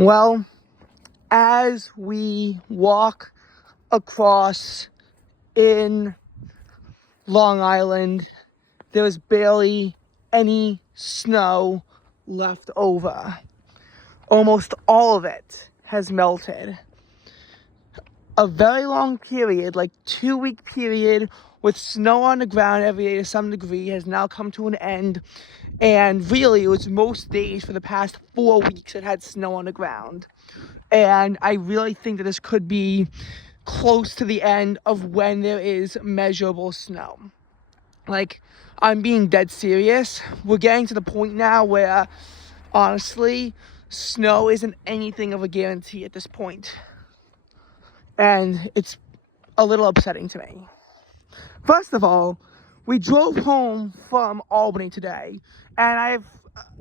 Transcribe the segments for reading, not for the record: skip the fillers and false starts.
Well, as we walk across in Long Island, there was barely any snow left over. Almost all of it has melted. A very long period, like 2-week period, with snow on the ground every day to some degree has now come to an end. And really, it was most days for the past 4 weeks it had snow on the ground. And I really think that this could be close to the end of when there is measurable snow. Like, I'm being dead serious. We're getting to the point now where, honestly, snow isn't anything of a guarantee at this point. And it's a little upsetting to me. First of all, we drove home from Albany today, and I have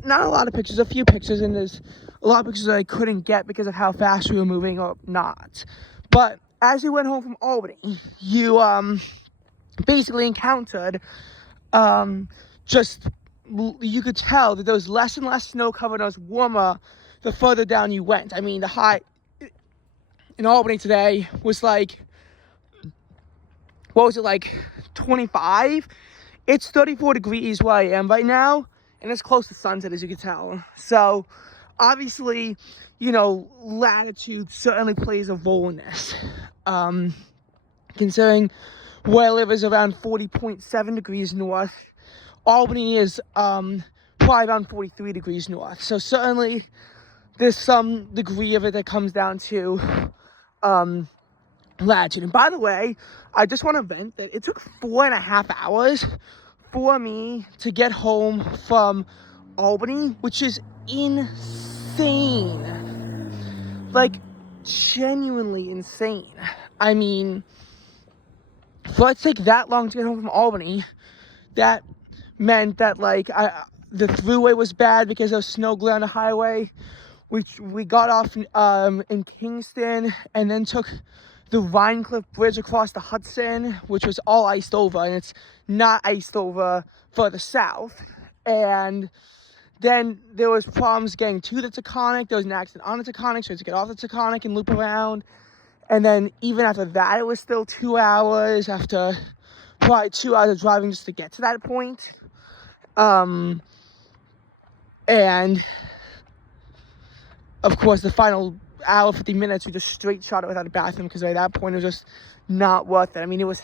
not a lot of pictures, a few pictures, and there's a lot of pictures that I couldn't get because of how fast we were moving or not. But as we went home from Albany, you basically encountered you could tell that there was less and less snow cover and it was warmer the further down you went. I mean, the high in Albany today was like, what was it, like 25? It's 34 degrees where I am right now, and it's close to sunset, as you can tell. So obviously, latitude certainly plays a role in this. Considering where I live is around 40.7 degrees north, Albany is probably around 43 degrees north. So certainly there's some degree of it that comes down to latitude. And by the way, I just want to vent that it took 4.5 hours for me to get home from Albany, which is insane. Like, genuinely insane. I mean, for it to take that long to get home from Albany, that meant that, like, the thruway was bad because there was snow glare on the highway. We got off in Kingston and then took the Rhinecliff Bridge across the Hudson, which was all iced over, and it's not iced over further south. And then there was problems getting to the Taconic. There was an accident on the Taconic, so I had to get off the Taconic and loop around. And then even after that, it was still 2 hours, after probably 2 hours of driving just to get to that point. And of course, the final hour, 50 minutes, we just straight shot it without a bathroom because by that point it was just not worth it. I mean, it was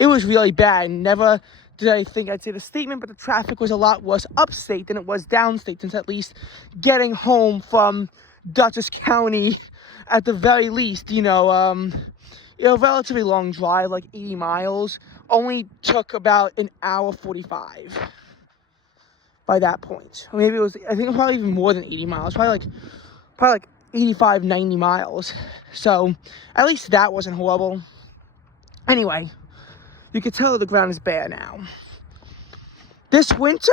really bad. Never did I think I'd say the statement, but the traffic was a lot worse upstate than it was downstate, since at least getting home from Dutchess County, at the very least, a relatively long drive, like 80 miles, only took about an hour 45 by that point. Or maybe I think probably even more than 80 miles, probably like 85, 90 miles. So at least that wasn't horrible. Anyway, you can tell the ground is bare now. This winter,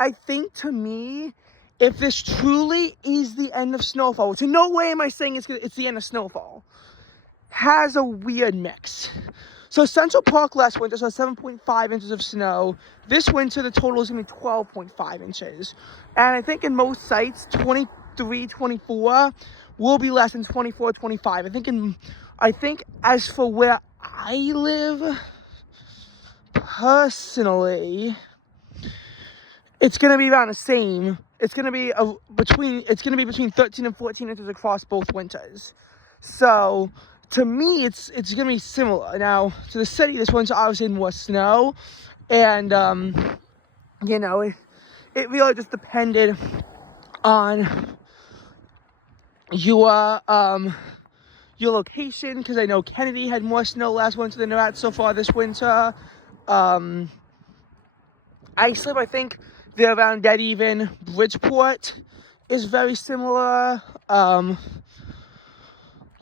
I think, to me, if this truly is the end of snowfall, which in no way am I saying it's the end of snowfall, has a weird mix. So Central Park last winter saw 7.5 inches of snow. This winter, the total is going to be 12.5 inches. And I think in most sites, 23, 24 will be less than 24, 25. I think as for where I live, personally, it's going to be around the same. It's going to be between 13 and 14 inches across both winters. So to me, it's going to be similar. Now, to the city, this winter obviously more snow. And, it really just depended on your location, because I know Kennedy had more snow last winter than they're at so far this winter. Islip, I think they're around dead even. Bridgeport is very similar.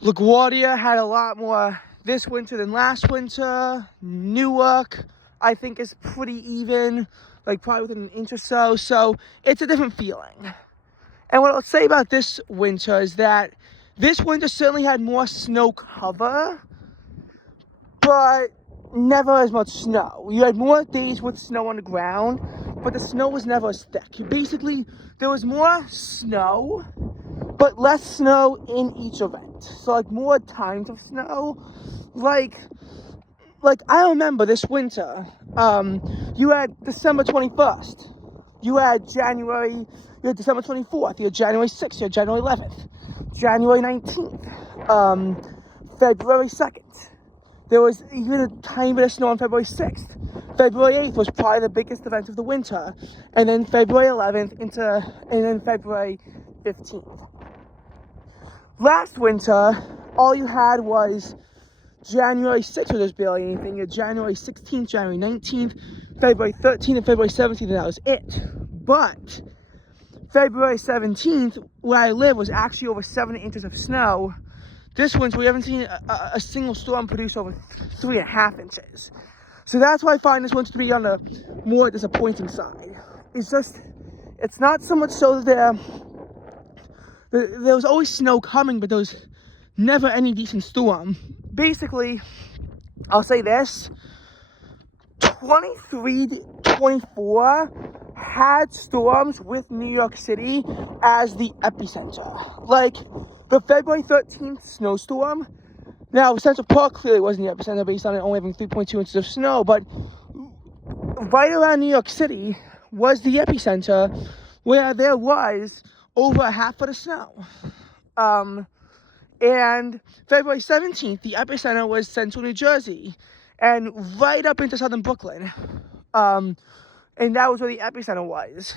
LaGuardia had a lot more this winter than last winter. Newark, I think, is pretty even, like probably within an inch or so. So it's a different feeling. And what I'll say about this winter is that this winter certainly had more snow cover, but never as much snow. You had more days with snow on the ground, but the snow was never as thick. Basically, there was more snow, but less snow in each event. So like more times of snow. Like I remember this winter, you had December 21st, you had December 24th, you had January 6th, you had January 11th, January 19th, February 2nd. There was even a tiny bit of snow on February 6th. February 8th was probably the biggest event of the winter. And then February 11th and then February 15th. Last winter, all you had was January 6th, where there's barely anything. You had January 16th, January 19th, February 13th, and February 17th, and that was it. But February 17th, where I live, was actually over 7 inches of snow. This winter, we haven't seen a single storm produce over 3.5 inches. So that's why I find this winter to be on the more disappointing side. It's not so much so that there was always snow coming, but there was never any decent storm. Basically, I'll say this, 23-24 had storms with New York City as the epicenter. Like the February 13th snowstorm. Now, Central Park clearly wasn't the epicenter based on it only having 3.2 inches of snow, but right around New York City was the epicenter where there was over a half foot of snow. And February 17th, the epicenter was central New Jersey and right up into southern Brooklyn. And that was where the epicenter was.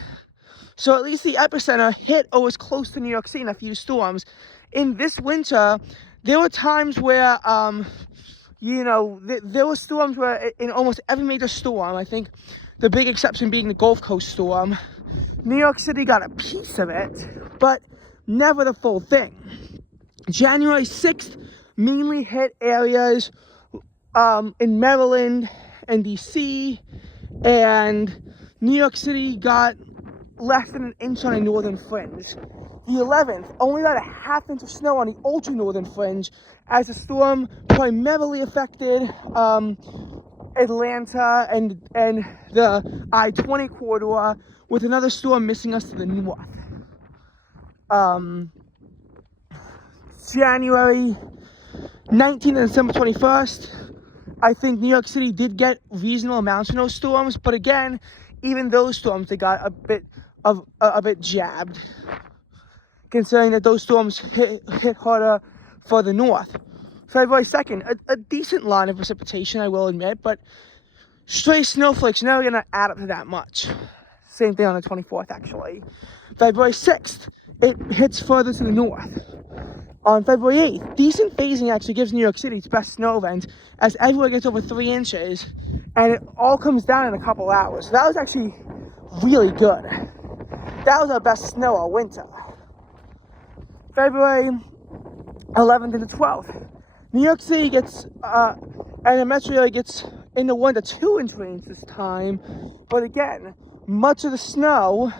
So at least the epicenter hit or was close to New York City in a few storms. In this winter, there were times where, there were storms where in almost every major storm, I think the big exception being the Gulf Coast storm, New York City got a piece of it, but never the full thing. January 6th mainly hit areas in Maryland and DC, and New York City got less than an inch on a northern fringe. The 11th only got a half inch of snow on the ultra northern fringe, as the storm primarily affected Atlanta and the I-20 corridor, with another storm missing us to the north. January 19th and December 21st, I think New York City did get reasonable amounts of those storms, but again, even those storms, they got a bit jabbed, considering that those storms hit harder for the north. February 2nd, a decent line of precipitation, I will admit, but stray snowflakes are never going to add up to that much. Same thing on the 24th, actually. February 6th, it hits further to the north. On February 8th, decent phasing actually gives New York City its best snow event, as everywhere gets over 3 inches, and it all comes down in a couple hours. So that was actually really good. That was our best snow all winter. February 11th and the 12th, New York City gets, and the metro area gets in the 1 to 2 inch range this time, but again, much of the snow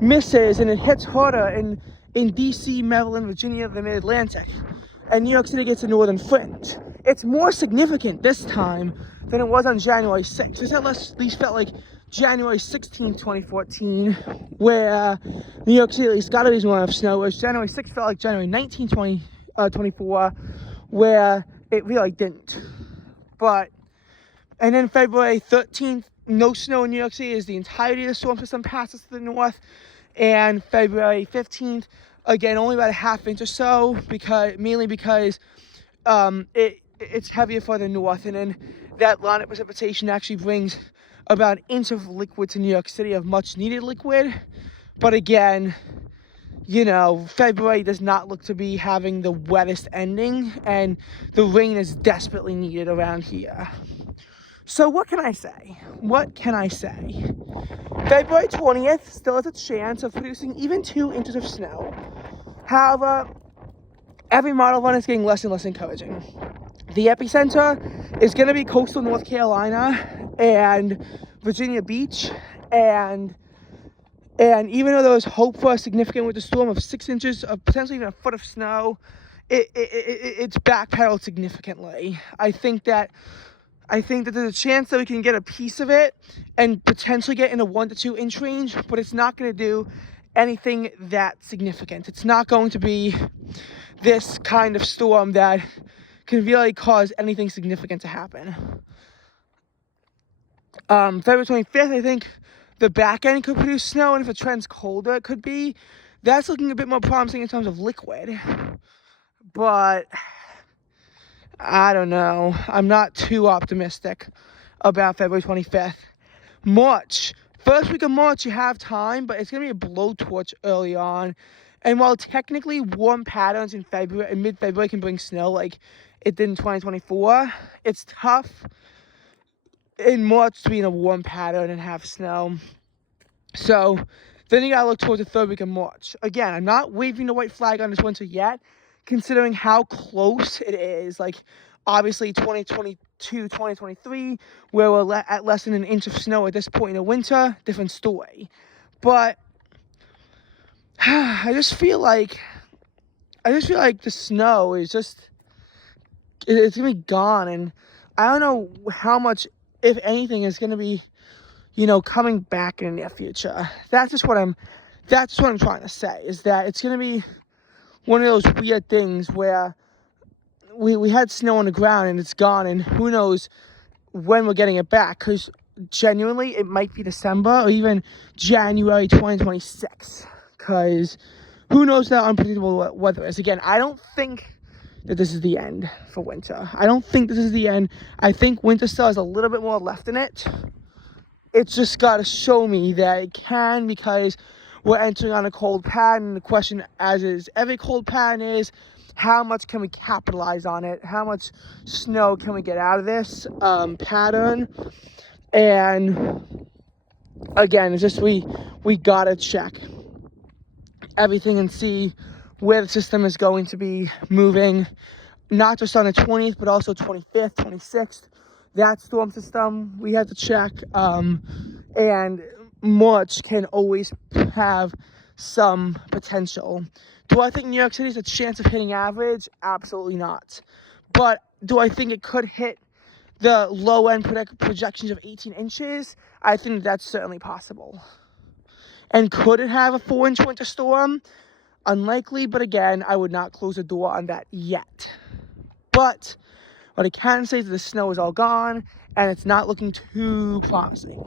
misses and it hits harder in DC, Maryland, Virginia, the mid-Atlantic, and New York City gets a northern fringe. It's more significant this time than it was on January 6th. This at least felt like January 16th, 2014, where New York City at least got a reasonable amount of snow, whereas January 6th felt like January 19th, 2024, where it really didn't. And then February 13th, no snow in New York City as the entirety of the storm system passes to the north. And February 15th, again, only about a half inch or so, mainly because it's heavier further north, and then that line of precipitation actually brings about an inch of liquid to New York City, of much needed liquid. But again, February does not look to be having the wettest ending, and the rain is desperately needed around here. So what can I say? February 20th still has a chance of producing even 2 inches of snow. However, every model run is getting less and less encouraging. The epicenter is going to be coastal North Carolina and Virginia Beach, and even though there was hope for a significant winter storm of 6 inches, of potentially even a foot of snow, it's backpedaled significantly. I think that there's a chance that we can get a piece of it and potentially get in a 1 to 2 inch range, but it's not going to do anything that significant. It's not going to be this kind of storm that can really cause anything significant to happen. February 25th, I think the back end could produce snow, and if it trends colder, it could be. That's looking a bit more promising in terms of liquid. But I don't know. I'm not too optimistic about February 25th. March. First week of March, you have time, but it's going to be a blowtorch early on. And while technically warm patterns in February and mid-February can bring snow like it did in 2024, it's tough in March to be in a warm pattern and have snow. So then you gotta look towards the third week of March. Again, I'm not waving the white flag on this winter yet, considering how close it is. Like, obviously 2022, 2023, where we're at less than an inch of snow at this point in the winter, different story. But I just feel like the snow is just, it's gonna be gone, and I don't know how much, if anything, is gonna be, coming back in the near future. That's just what I'm trying to say, is that it's gonna be one of those weird things where we had snow on the ground and it's gone, and who knows when we're getting it back, because genuinely it might be December or even January 2026, because who knows how unpredictable weather is. Again, I don't think that this is the end for winter. I don't think this is the end. I think winter still has a little bit more left in it. It's just got to show me that it can, because we're entering on a cold pattern. The question, as is every cold pattern, is how much can we capitalize on it? How much snow can we get out of this pattern? And again, it's just we got to check everything and see where the system is going to be moving, not just on the 20th, but also 25th, 26th. That storm system we have to check. And March can always have some potential. Do I think New York City has a chance of hitting average? Absolutely not. But do I think it could hit the low end projections of 18 inches? I think that's certainly possible. And could it have a 4-inch winter storm? Unlikely, but again, I would not close the door on that yet. But what I can say is that the snow is all gone, and it's not looking too promising.